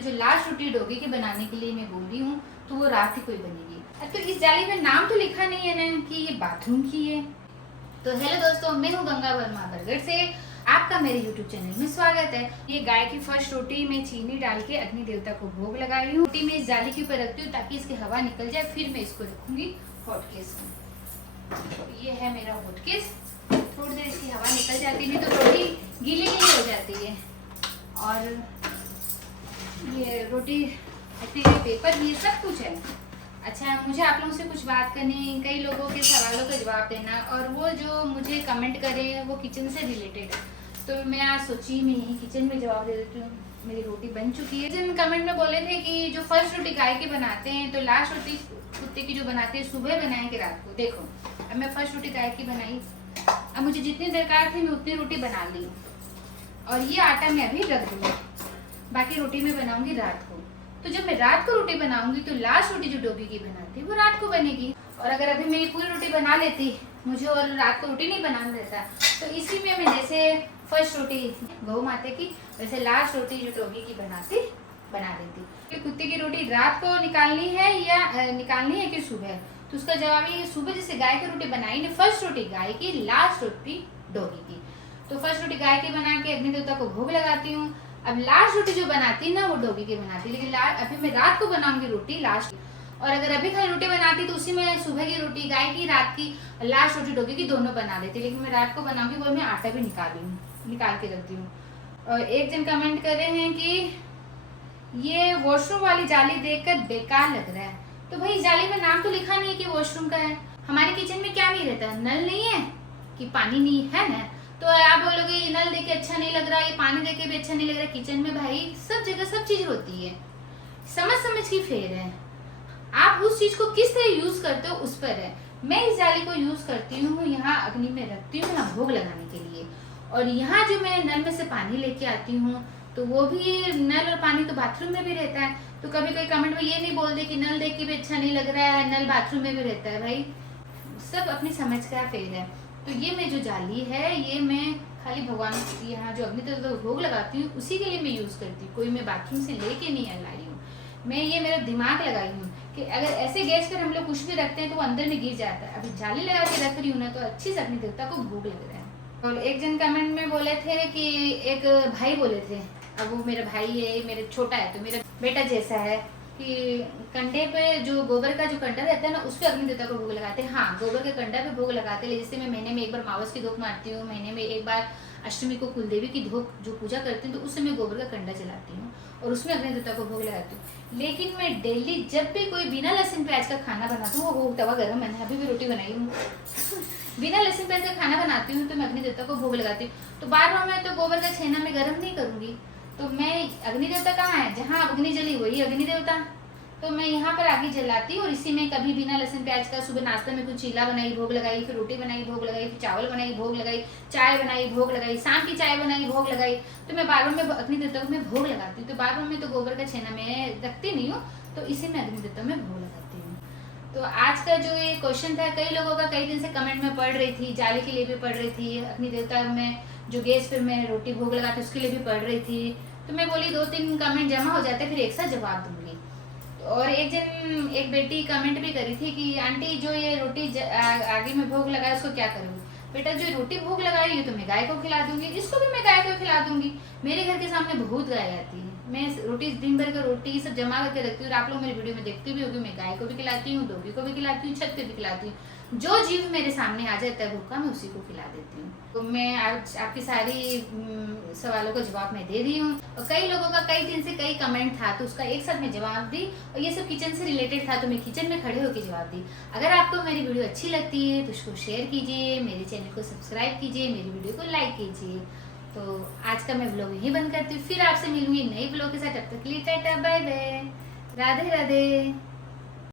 जो लास्ट रोटी डोगी के बनाने के लिए मैं बोल रही हूँ तो वो रात ही कोई बनेगी। तो इस जाली में नाम तो लिखा नहीं है ना कि ये बाथरूम की है। तो हेलो दोस्तों, मैं हूँ गंगा वर्मा बरगढ़ से। आपका मेरे यूट्यूब चैनल में स्वागत है। ये गाय की फर्स्ट रोटी में चीनी डाल के अग्नि देवता को भोग लगा रही हूँ। रोटी में इस जाली के ऊपर रखती हूँ ताकि इसकी हवा निकल जाए, फिर मैं इसको रखूंगी हॉटकेस में। तो ये है मेरा हॉटकेस। थोड़ी देर इसकी हवा निकल जाती है, नहीं तो रोटी गीली नहीं हो जाती है। और ये रोटी रखने के पेपर भी सब कुछ है। अच्छा, मुझे आप लोगों से कुछ बात करनी, कई लोगों के सवालों का जवाब देना, और वो जो मुझे कमेंट करे वो किचन से रिलेटेड है। तो मैं आज सोची मैं यही किचन में जवाब दे देती हूँ। मेरी रोटी बन चुकी है। जिन कमेंट में बोले थे कि जो फर्स्ट रोटी गाय की बनाते हैं तो लास्ट रोटी कुत्ते की जो बनाते हैं सुबह बनाए कि रात को। देखो, अब मैं फर्स्ट रोटी गाय की बनाई। अब मुझे जितनी दरकार थी मैं उतनी रोटी बना ली, और ये आटा मैं अभी रख दूँगी। बाकी रोटी मैं बनाऊंगी रात को। तो जब मैं रात को रोटी बनाऊंगी तो लास्ट रोटी जो डोगी की बनाती वो रात को बनेगी। और अगर अभी मैं पूरी रोटी बना लेती, मुझे और रात को रोटी नहीं बनाना रहता, तो इसी में मैं जैसे फर्स्ट रोटी गौ माता की, वैसे लास्ट रोटी जो डोगी की बना देती। तो कुत्ते की रोटी रात को निकालनी है या निकालनी है कि सुबह? तो उसका जवाब है सुबह। जैसे गाय की रोटी बनाई ना, फर्स्ट रोटी गाय की, लास्ट रोटी डोगी की। तो फर्स्ट रोटी गाय की बना के अग्नि देवता को भोग लगाती हूँ। अब लास्ट रोटी जो बनाती ना वो डोगी की बनाती, लेकिन अभी मैं रात को बनाऊंगी रोटी लास्ट। और अगर अभी खाली रोटी बनाती तो उसी में सुबह की रोटी गाय की, रात की, लास्ट रोटी डोगी की दोनों बना देती। लेकिन मैं रात को बनाऊंगी, वो मैं आटा भी निकाल के रखती हूँ। और एक जन कमेंट कर रहे हैं कि ये वॉशरूम वाली जाली देखकर बेकार लग रहा है। तो भाई, जाली में नाम तो लिखा नहीं है कि वॉशरूम का है। हमारे किचन में क्या नहीं रहता, नल नहीं है कि पानी नहीं है ना। तो आप बोलोगे ये नल देके अच्छा नहीं लग रहा, ये पानी देके भी अच्छा नहीं लग रहा। किचन में भाई सब जगह सब चीज होती है, समझ की फेर है। आप उस चीज को किस तरह यूज करते हो उस पर है। मैं इस जाली को यूज करती हूँ, यहाँ अग्नि में रखती हूँ, यहाँ भोग लगाने के लिए। और यहाँ जो मैं नल में से पानी लेके आती हूँ, तो वो भी नल और पानी तो बाथरूम में भी रहता है। तो कभी कोई कमेंट में ये नहीं बोल दे कि नल देख के भी अच्छा नहीं लग रहा है, नल बाथरूम में भी रहता है। भाई सब अपनी समझ का फेर है। तो ये मैं जो जाली है, ये मैं खाली भगवान यहाँ जो अग्नि देवता को भोग लगाती हूँ उसी के लिए मैं यूज करती हूँ। कोई मैं बाथरूम से लेके नहीं लाई हूँ। मैं ये मेरा दिमाग लगाई हूँ कि अगर ऐसे गैस पर हम लोग कुछ भी रखते हैं तो वो अंदर में गिर जाता है। अभी जाली लगा के रख रही हूँ ना, तो अच्छी से अग्नि देवता को भोग लग रहा है। और एक जन कमेंट में बोले थे कि एक भाई बोले थे, अब वो मेरा भाई है, मेरे छोटा है तो मेरा बेटा जैसा है, कि कंडे पे जो गोबर का जो कंडा रहता है ना, उस पे अग्नि देवता को भोग लगाते हैं। हाँ, गोबर के कंडा पे भोग लगाते हैं। जैसे मैं महीने में एक बार मावस की धूप मारती हूँ, महीने में एक बार अष्टमी को कुलदेवी की धूप जो पूजा करती हूँ, तो उस समय गोबर का कंडा जलाती हूँ और उसमें अग्नि देवता को भोग लगाती हूँ। लेकिन मैं डेली जब भी कोई बिना लहसुन प्याज का खाना बनाती हूँ, वो तवा गर्म, मैंने अभी भी रोटी बनाई हूँ बिना लहसुन प्याज का खाना बनाती हूँ तो मैं अग्नि देवता को भोग लगाती हूँ। तो बार बार मैं तो गोबर का छेना में गर्म नहीं करूंगी। तो मैं अग्नि देवता कहाँ है, जहाँ अग्नि जली वही अग्नि देवता। तो मैं यहाँ पर आगे जलाती हूँ और इसी में कभी बिना लहसुन प्याज का सुबह नाश्ते में कुछ चीला बनाई, भोग लगाई, फिर रोटी बनाई, भोग लगाई, फिर चावल बनाई, भोग लगाई, चाय बनाई, भोग लगाई, शाम की चाय बनाई, भोग लगाई। तो मैं बार बार में अग्नि देवता को मैं भोग लगाती हूँ। तो बार बार में तो गोबर का छेना में रखती नहीं हूँ, तो इसी में अग्नि देवता में भोग लगाती हूँ। तो आज का जो ये क्वेश्चन था, कई लोगों का कई दिन से कमेंट में पढ़ रही थी, जाली के लिए भी पढ़ रही थी, अग्नि देवता में जो गैस पर मैं रोटी भोग लगाती उसके लिए भी पढ़ रही थी। तो मैं बोली 2-3 कमेंट जमा हो जाते फिर एक साथ जवाब दूंगी। और एक बेटी कमेंट भी करी थी कि आंटी जो ये रोटी आगे में भोग लगाए उसको क्या करूँ? बेटा, जो रोटी भोग लगाई है तो मैं गाय को खिला दूंगी, इसको भी मैं गाय को खिला दूंगी। मेरे घर के सामने बहुत गाय आती है, मैं रोटी दिन भर का रोटी सब जमा करके रखती हूँ। आप लोग मेरी वीडियो में देखते भी होगी, मैं गाय को भी खिलाती हूँ, डोगी को भी खिलाती हूँ, छत पे भी खिलाती हूँ। जो जीव मेरे सामने आ जाता है भूखा, मैं उसी को खिला देती हूँ। तो मैं आज आपकी सारी सवालों का जवाब मैं दे रही हूँ। और कई लोगों का कई दिन से कई कमेंट था, तो उसका एक साथ मैं जवाब दी। और ये सब किचन से रिलेटेड था, तो मैं किचन में खड़े होकर जवाब दी। अगर आपको मेरी वीडियो अच्छी लगती है तो उसको शेयर कीजिए, मेरे चैनल को सब्सक्राइब कीजिए, मेरी वीडियो को लाइक कीजिए। तो आज का मैं ब्लॉग यहीं बंद करती हूँ, फिर आपसे मिलूंगी नई ब्लॉग के साथ। तब तक के लिए tata bye bye, Radhe Radhe.